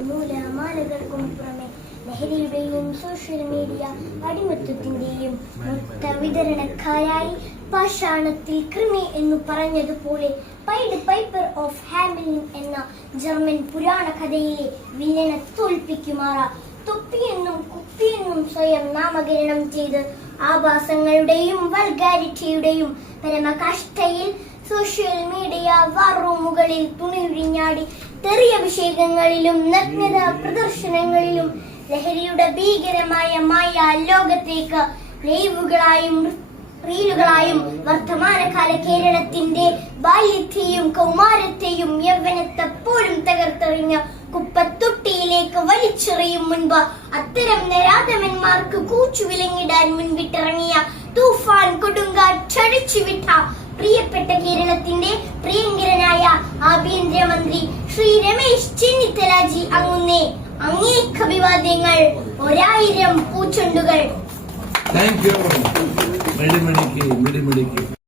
നൂലാമാലകൾക്കും പുറമെ ലഹരിയുടെയും social media അടിമത്തത്തിന്റെയും മൊത്ത വിതരണക്കാരായി പാഷാണത്തിൽ കൃമി എന്നു പറഞ്ഞതുപോലെ പൈഡ് പൈപ്പർ ഓഫ് ഹാമിലിൻ എന്ന ജർമ്മൻ പുരാണ കഥയിലെ വില്ലനെ തോൽപ്പിക്കുമാറ തൊപ്പിയെന്നും കുപ്പിയെന്നും സ്വയം നാമകരണം ചെയ്ത് ആഭാസങ്ങളുടെയും വൾഗാരിറ്റിയുടെയും പരമകാഷ്ഠയിൽ സോഷ്യൽ മീഡിയ വാർറൂമുകളിൽ തുണിയുഴിഞ്ഞാടി തെറിയഭിഷേകങ്ങളിലും നഗ്നത പ്രദർശനങ്ങളിലും ലഹരിയുടെ ഭീകരമായ മായ ലോകത്തേക്ക് ലൈവുകളായും റീലുകളായും വർത്തമാനകാല കേരളത്തിന്റെ ബാല്യത്തെയും കൗമാരത്തെയും യൗവനത്തെ പോലും തകർത്തെറിഞ്ഞ കുപ്പത്തൊട്ടിയിലേക്ക് വലിച്ചെറിയും മുൻപ് അത്തരം നരാധമന്മാർക്ക് കൂച്ചുവിലങ്ങിടാൻ മുൻപിട്ടിറങ്ങിയ തൂഫാൻ കൊടുങ്കാറ്റടിച്ചുവിട്ട പ്രിയപ്പെട്ട കേരളത്തിന്റെ പ്രിയങ്കരനായ ആഭ്യന്തരമന്ത്രി ശ്രീ രമേശ് ചെന്നിത്തലാജി അങ്ങേക്ക് അഭിവാദ്യങ്ങൾ, 1000 പൂച്ചെണ്ടുകൾ. Thank you. മെഡിമെഡിക്ക്